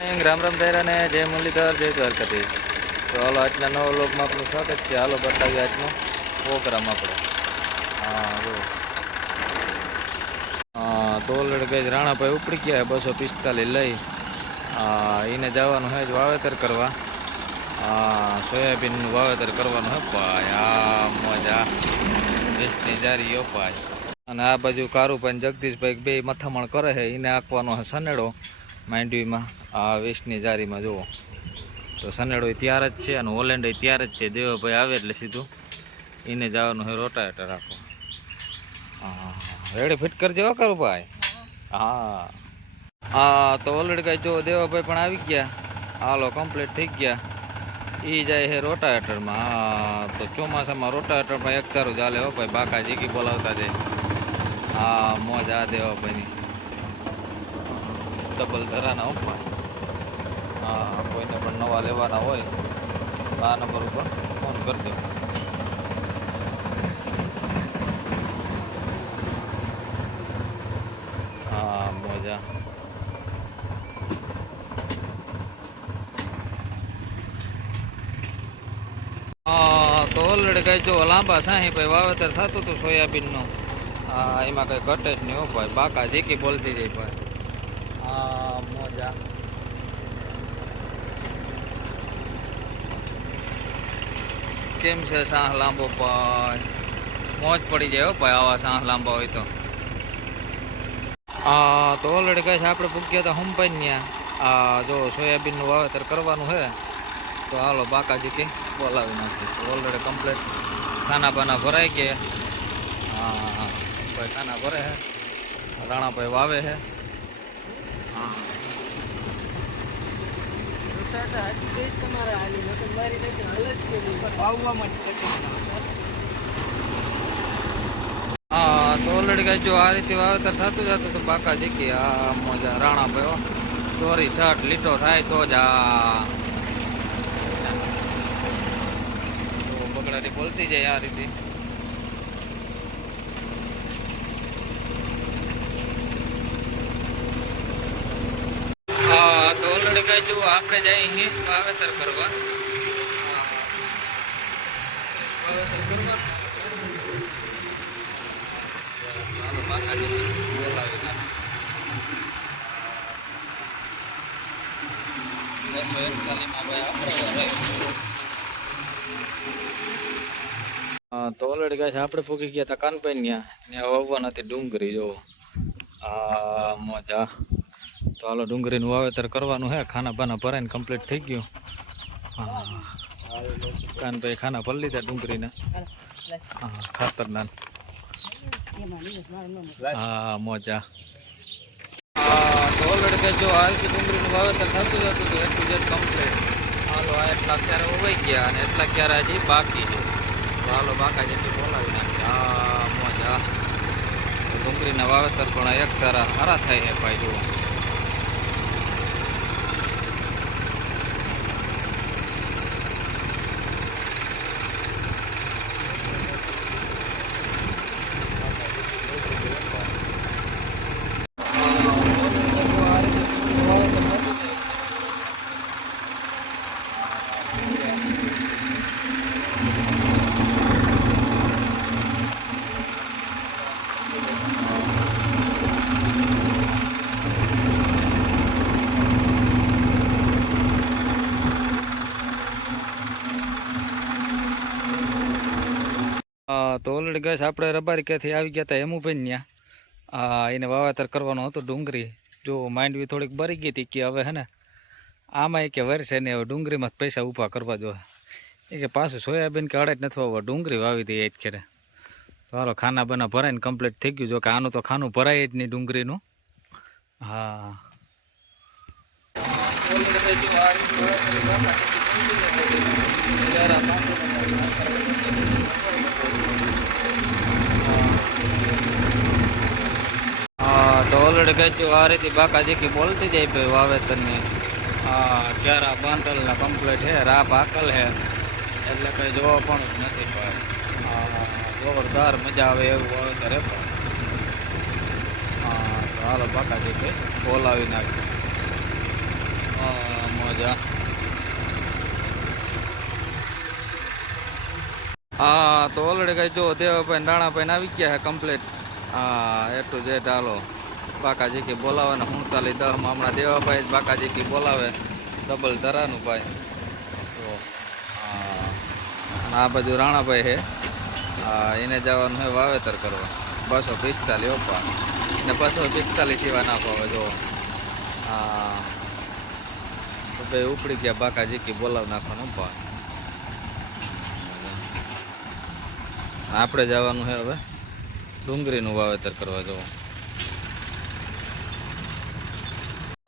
રામ રામ દાયરા ને જય મુરલીધર જય દ્વારકાધીશ. તો હાલો આજના નવા લોકમાં આપનું સ્વાગત છે. હાલો બતાવીએ આજનો પ્રોગ્રામ આપણે. જો તો ઓલરેડી ગઈ રાણાભાઈ ઉપડી ગયા 245 લઈ. એને જવાનું છે વાવેતર કરવા. સોયાબીનનું વાવેતર કરવાનું હે ભાઈ. મજા દેશની જારી ભાઈ. અને આ બાજુ કારુભાઈ જગદીશભાઈ બે મથામણ કરે છે. એને આંકવાનો છે સનેડો માંડવીમાં. આ વેસ્ટની જારીમાં જુઓ તો સનેડો તૈયાર જ છે અને હોલેન્ડ તૈયાર જ છે. દેવાભાઈ આવે એટલે સીધું એને જવાનું છે રોટાવેટર રાખો. રેડી ફિટ કરી દેવા કરું ભાઈ. તો ઓલરેડી કાંઈ જો દેવાભાઈ પણ આવી ગયા. હાલો કમ્પ્લીટ થઈ ગયા. એ જાય છે રોટાવેટરમાં. તો ચોમાસામાં રોટાવેટરમાં એક તારું ચાલે હો ભાઈ. બાકા જીકી બોલાવતા જાય. મોજ આ દેવાભાઈની ડબલ ધરાના ઉપર. કોઈને પણ નવા લેવાના હોય તો આ નંબર ઉપર ફોન કરી દો. મોજા તો ઓલરેડી કઈ જો લાંબા સાહી ભાઈ વાવેતર થતું હતું સોયાબીનનું. એમાં કઈ ઘટે જ નહીં હો ભાઈ. બાકા જીકી બોલતી જાય ભાઈ. મોજા કેમ છે સાહ લાંબો ભાઈ? મોજ પડી જાય હો ભાઈ આવા સાહ લાંબા હોય તો. તો ઓલરેડી કહે છે આપણે પૂગ્યા હતા હંપાઈ ત્યાં. જો સોયાબીનનું વાવેતર કરવાનું છે તો હાલો બાકાજી કે બોલાવી નાખી. ઓલરેડી કમ્પ્લીટ ખાના બાના ભરાઈ ગયા. ભાઈ ખાના ભરે છે. રાણાભાઈ વાવે છે. તો ઓલરેડી કઈ જો આ રીતે વાવેતર થતું જતું તો બાકા જીકી. મજા રાણાભાઈ ચોરી શર્ટ લીટો થાય તો જ બગડાટી બોલતી જાય આ રીતે. તો ઓલરેડી કઈ જો આપણે જઈએ વાવેતર કરવા. વાવેતર કરવા તો ઓલરેડી કહે છે આપણે પૂકી ગયા હતા કાનભાઈ ત્યાં વાવવાના હતી ડુંગળી. જો મોજા. તો હાલો ડુંગળીનું વાવેતર કરવાનું છે. ખાના બાના ભરાઈને કમ્પ્લીટ થઈ ગયું. કાનભાઈ ખાના ભરી લીધા ડુંગળીના. ખાતરના. મોજા. તો ઓલરેડી કે જો આ રીતે ડુંગળીનું વાવેતર થતું જતું હતું એટલું જ કમ્પ્લીટ. હાલો આ એટલા ક્યારે ઉવાઈ ગયા અને એટલા ક્યારે હજી બાકી છે. તો હાલો બાકા જેથી બોલાવી નાખીએ. મોજા. ડુંગળીના વાવેતર પણ એક તારા સારા થાય છે ભાઈ. જુઓ તો ઓલરેડી ગેસ આપણે રબારી ક્યાંથી આવી ગયા હતા હેમુભાઈ ત્યાં. એને વાવેતર કરવાનું હતું ડુંગળી. જો માંડવી થોડીક બરી ગઈ હતી કે હવે હે ને આમાં કે વર્ષે ને હવે ડુંગળીમાં પૈસા ઊભા કરવા જોઈએ. એ કે પાછું સોયાબીન કે અડાજ નથી વાવવા ડુંગળી વાવી દઈએ જ ખેરે. તો હાલો ખાના બના ભરાઈને કમ્પ્લીટ થઈ ગયું. જો કે આનું તો ખાનું ભરાય જ નહીં ડુંગળીનું. તો ઓલરેડી કહ્યું આ રીતે બાકા જીકી બોલતી જાય ભાઈ વાવેતરની. ક્યારા બાંધલના કમ્પ્લીટ છે. રા ભાકલ છે એટલે કંઈ જોવા પણ જ નથી ભાઈ. જોરદાર મજા આવે એવું વાવેતર હે ભાઈ. તો હાલો બાકા જીકી બોલાવી નાખ્યું. મજા. હા તો ઓલરેડી કઈ જો દેવાભાઈ રાણાભાઈ આવી ગયા છે કમ્પ્લીટ. હા એ ટુ ઝેડ હાલો બાકાજી કી બોલાવે ને 47 10 હમણાં દેવાભાઈ બાકાજી કી બોલાવે ડબલ ધરાનું ભાઈ. તો આ બાજુ રાણાભાઈ છે. હા એને જવાનું છે વાવેતર કરવા 245 ઓપા ને 245 સિવાય ના પાવે જો. હા ભાઈ ઉપડી ગયા બાકાજી કી બોલાવ નાખવાનું ભાઈ. આપણે જવાનું છે હવે ડુંગળીનું વાવેતર કરવા જવું.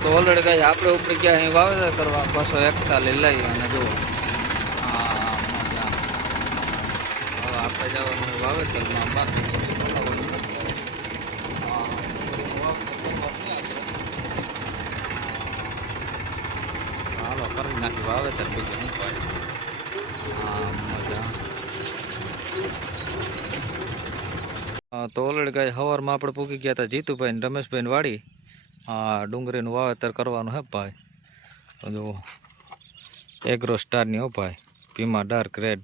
તો ઓલરેડી કઈ આપણે ઉપડી ગયા અહીં વાવેતર કરવા 241 લઈ અને જુઓ. હા હવે આપણે જવાનું વાવેતરમાં બાકી હાલો કરી નાખી વાવેતર બીજું શું ભાઈ. હા મજા. તો ઓલરેડી કઈ સવારમાં આપણે પૂકી ગયા હતા જીતુભાઈ ને રમેશભાઈ વાડી. હા ડુંગળીનું વાવેતર કરવાનું હે ભાઈ. તો જુઓ એગ્રો સ્ટારની હો ભાઈ પીમા ડાર્ક રેડ.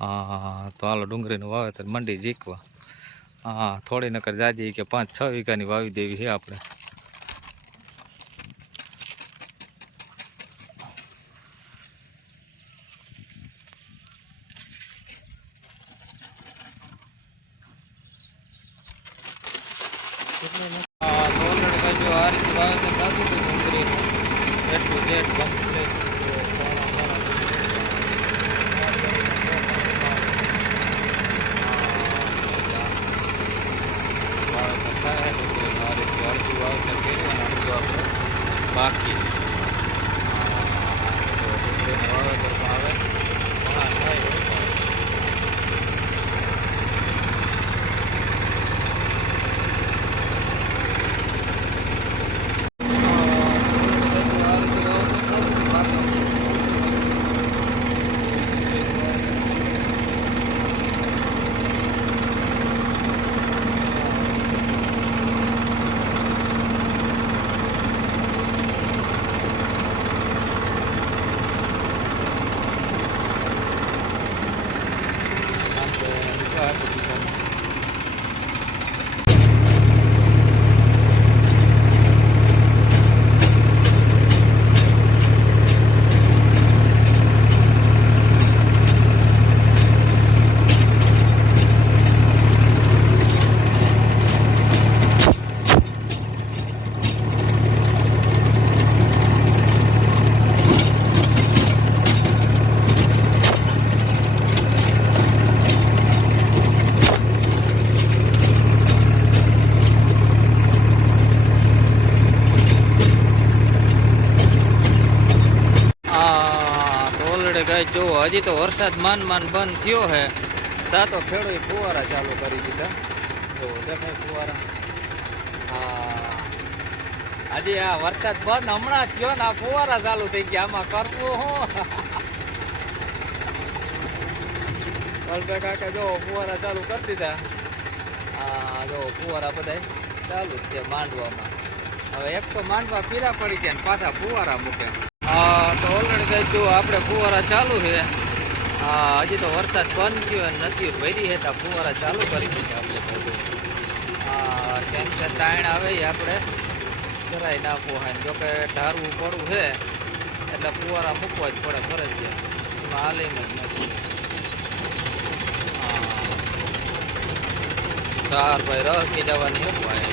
હા તો હાલો ડુંગળીનું વાવેતર મંડી જીકવા. હા થોડી નકર જાજી કે 5-6 વીઘાની વાવી દેવી છે આપણે. આ રીતે વાવેતર થતું હતું ડુંગળીનું એટલું જેટ કમ્પ્લીટ. વાવેતર થાય ડુંગળીનું આ રીતે અડધું વાવેતર કર્યું અને અડધું આપણે બાકી. ડુંગળીનું વાવેતરમાં આવે ઘણા થાય. જો હજી તો વરસાદ માન બંધ થયો હે તા તો ખેડૂત ફુવારા ચાલુ કરી દીધા. જો દેખાય ફુવારા. હા હજી આ વરસાદ બંધ હમણાં થયો ને આ ફુવારા ચાલુ થઈ ગયા. આમાં કરવું હું કાકા જો ફુવારા ચાલુ કરી દીધા. હા જો ફુવારા બધા ચાલુ જ છે માંડવામાં. હવે એક તો માંડવા પીરા પડી ગયા ને પાછા ફુવારા મૂકે. હા તો ઓલરેડી જો આપણે ફુવારા ચાલુ છે. હા હજી તો વરસાદ બંધ થયો નથી ભરી હતા ફુવારા ચાલુ કરી દીધા આપણે. હા ટેન્શન તાણ આવે આપણે કરાય ના પોહાય. જોકે ઢારવું પડવું છે એટલે ફુવારા મૂકવા જ પડે ફરજિયાત. એમાં હાલીને જ નથી. હા ભાઈ રસકી જવાની છે ભાઈ.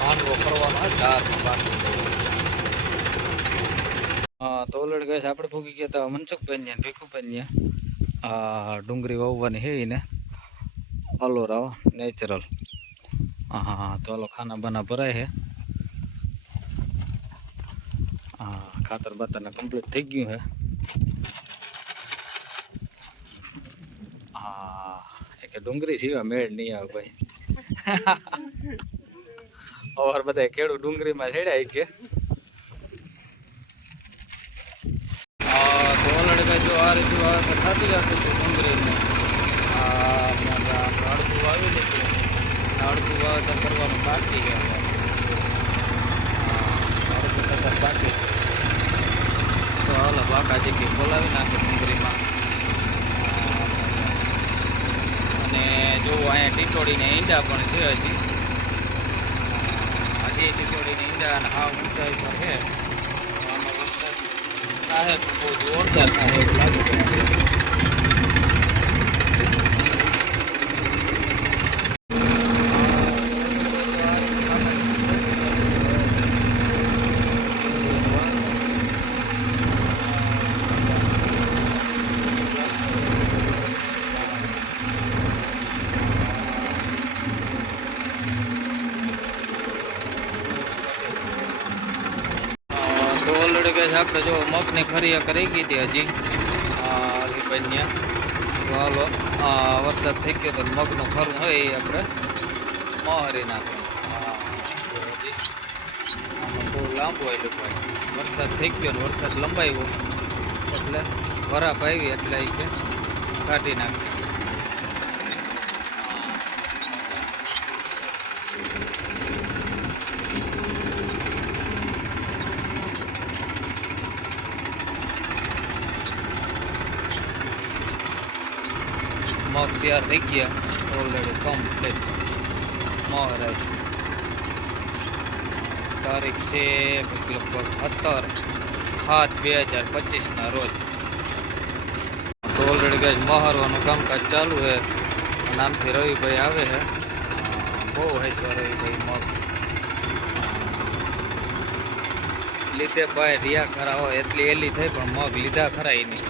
માંડવો કરવાનો હોય ધારમાં બાકી. હા તો ઓલરેડી ગઈ આપણે ભૂગી ગયા હતા મનસુખભાઈ ને ભીખુભાઈ. હા ડુંગળી વાવવાની હે ને અલોરાવ નેચરલ. હા તો હાલો ખાના બાના ભરાય છે. હા ખાતર બાતરને કમ્પ્લીટ થઈ ગયું છે. હા કે ડુંગળી સિવાય મેળ નહીં આવે ભાઈ. ઓર બધા ખેડૂત ડુંગળીમાં છેડ્યા કે તો ઓલરેડી જો આ રીતે વાવેતર થતું જતું હતું ડુંગળીનું. અડધું વાવી લીધું અડધું વાવેતર કરવાનું બાકી છે. અડધું કદાચ નાખી તો હાલો બાકાજી કે બોલાવી નાખે ડુંગળીમાં. અને જો અહીંયા ટીટોડીને ઈંડા પણ છે હજી ટીટોડીને ઈંડા અને હાવ ઊંચાઈ પર છે. આમાં વરસાદ થાય તો બહુ જોરદાર થાય એવું લાગે છે. તો ઓલરેડી કહે છે આપણે જો મગની ખરીયા કરી ગઈ હતી હજી અલીભાઈ તો હાલો વરસાદ થઈ ગયો તો મગનું ખરું હોય એ આપણે મોહરી નાખવાનું. આમાં બહુ લાંબુ આવેલું ભાઈ વરસાદ થઈ ગયો ને વરસાદ લંબાવ્યો એટલે વરાપ આવી એટલે એ કે કાઢી નાખી. મગ તૈયાર થઈ ગયા ઓલરેડી કમ્પ્લીટ મોહરાય. તારીખ છે લગભગ 17/7/2025 રોજ. તો ઓલરેડી ગઈ મોહરવાનું કામકાજ ચાલુ છે. નામથી રવિભાઈ આવે છે. બહુ હૈસવા રવિભાઈ મગ લીધે ભાઈ રિયા ખરા હોય એટલી એલી થઈ પણ મગ લીધા ખરા એની.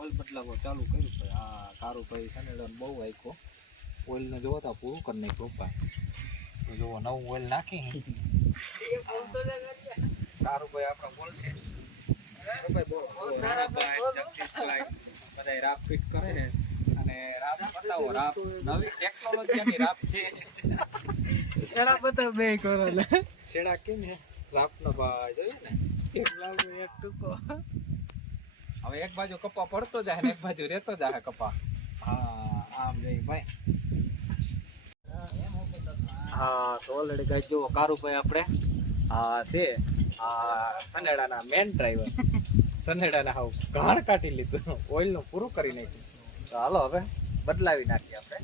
ઓઇલ બદલાવો ચાલુ કર્યું છે. આ કારું ભાઈ સનેડાને બહુ આખ્યો ઓઇલને જોતા પૂરું કરી નાખ્યું પપ્પા. તો જો નવું ઓઇલ નાખી કારું ભાઈ આપણે બોલશે બધા રાપ ફિટ કરે છે અને રાપ બતાવો રાપ નવી ટેકનોલોજીની રાપ છે. શેડા બધા બે કરો ને શેડા કેમ છે રાપનો ભાઈ જોઈએ ને એક લાગુ એક ટૂંકો. હવે એક બાજુ કપા પડતો જાય ને એક બાજુ રહેતો જાય કપા. હા આમ જઈ ભાઈ. હા તો ઓલરેડી ગાઈ જો કારુભાઈ આપણે આ છે આ સનેડાના મેન ડ્રાઈવર સનેડાના હાવ ઘાણ કાઢી લીધું ઓઇલનું પૂરું કરી નાખ્યું. તો હાલો હવે બદલાવી નાખીએ આપણે.